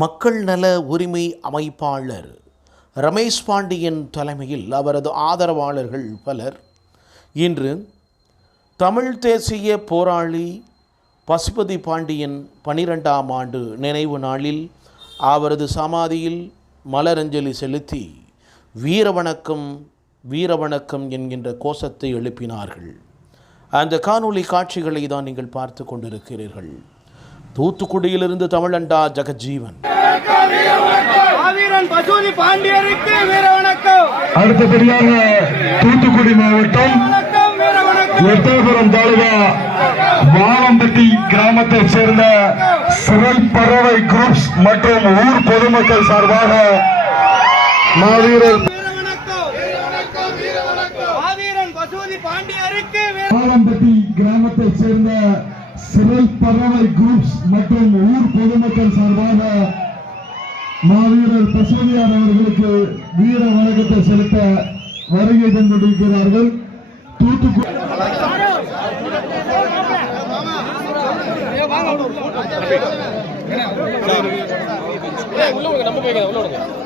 மக்கள் நல உரிமை அமைப்பாளர் ரமேஷ் பாண்டியன் தலைமையில் அவரது ஆதரவாளர்கள் பலர். இன்று தமிழ் தேசிய போராளி பசுபதி பாண்டியன் பனிரெண்டாம் ஆண்டு நினைவு நாளில் அவரது சமாதியில் மலரஞ்சலி செலுத்தி வீரவணக்கம் வீரவணக்கம் என்கின்ற கோஷத்தை எழுப்பினார்கள். அந்த காணொளி காட்சிகளை தான் நீங்கள் பார்த்து கொண்டிருக்கிறீர்கள். தூத்துக்குடியிலிருந்து தமிழண்டா ஜெகஜீவன். அடுத்தபடியாக தூத்துக்குடி மாவட்டம் எட்டயபுரம் தாலுகா வாழம்பட்டி கிராமத்தைச் சேர்ந்த சிறை பறவை குரூப்ஸ் மற்றும் ஊர் பொதுமக்கள் சார்பாக மாவீரர் வாழம்பட்டி கிராமத்தைச் சேர்ந்த சிறை பறவை குரூப்ஸ் மற்றும் ஊர் பொதுமக்கள் சார்பாக மாவீரர் பசுதியார் அவர்களுக்கு வீர வணக்கத்தை செலுத்த வருகை தந்திருக்கிறார்கள். தூத்துக்குடி ராமநாதபுரம்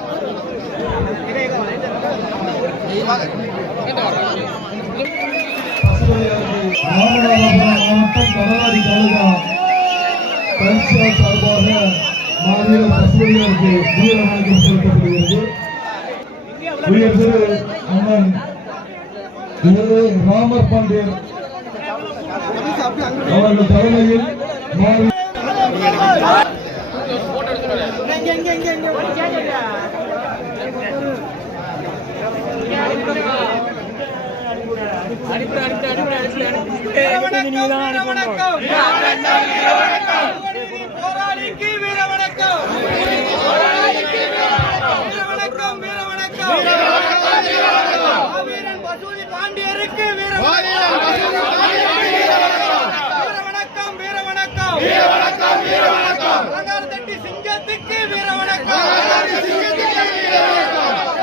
கடலாடி தாலுகா பரிசா சார்பாக மாவீரர் பசுமையாருக்கு வீர வணக்கம் செலுத்தப்படுகிறது. உயர் திரு அண்ணன் ராமர் அவர்கள் தலைமையில் வீர வணக்கம் வீர வணக்கம் மோடி போராளிக்கு வீர வணக்கம் வீர வணக்கம் வீர வணக்கம் மாவீரன் பசூதி பாண்டியருக்கு வீர வணக்கம் வீர வணக்கம் வீர வணக்கம் அலங்கார தட்டி சிங்கத்துக்கு வீர வணக்கம்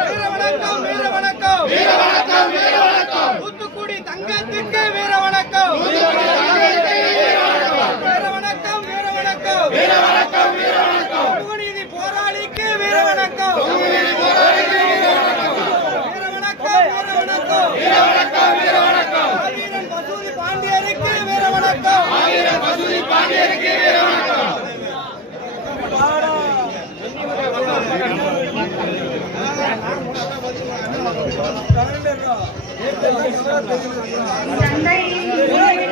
வீர வணக்கம் வீர வணக்கம் சங்கத்துக்கு வீர வணக்கம். வீர வணக்கம் வீர வணக்கம் வீர வணக்கம் சமூகநீதி போராளிக்கு வீர வணக்கம். வீர வணக்கம் வீர வணக்கம் மாவீரன் பசூதி பாண்டியருக்கு வீர வணக்கம். అందరి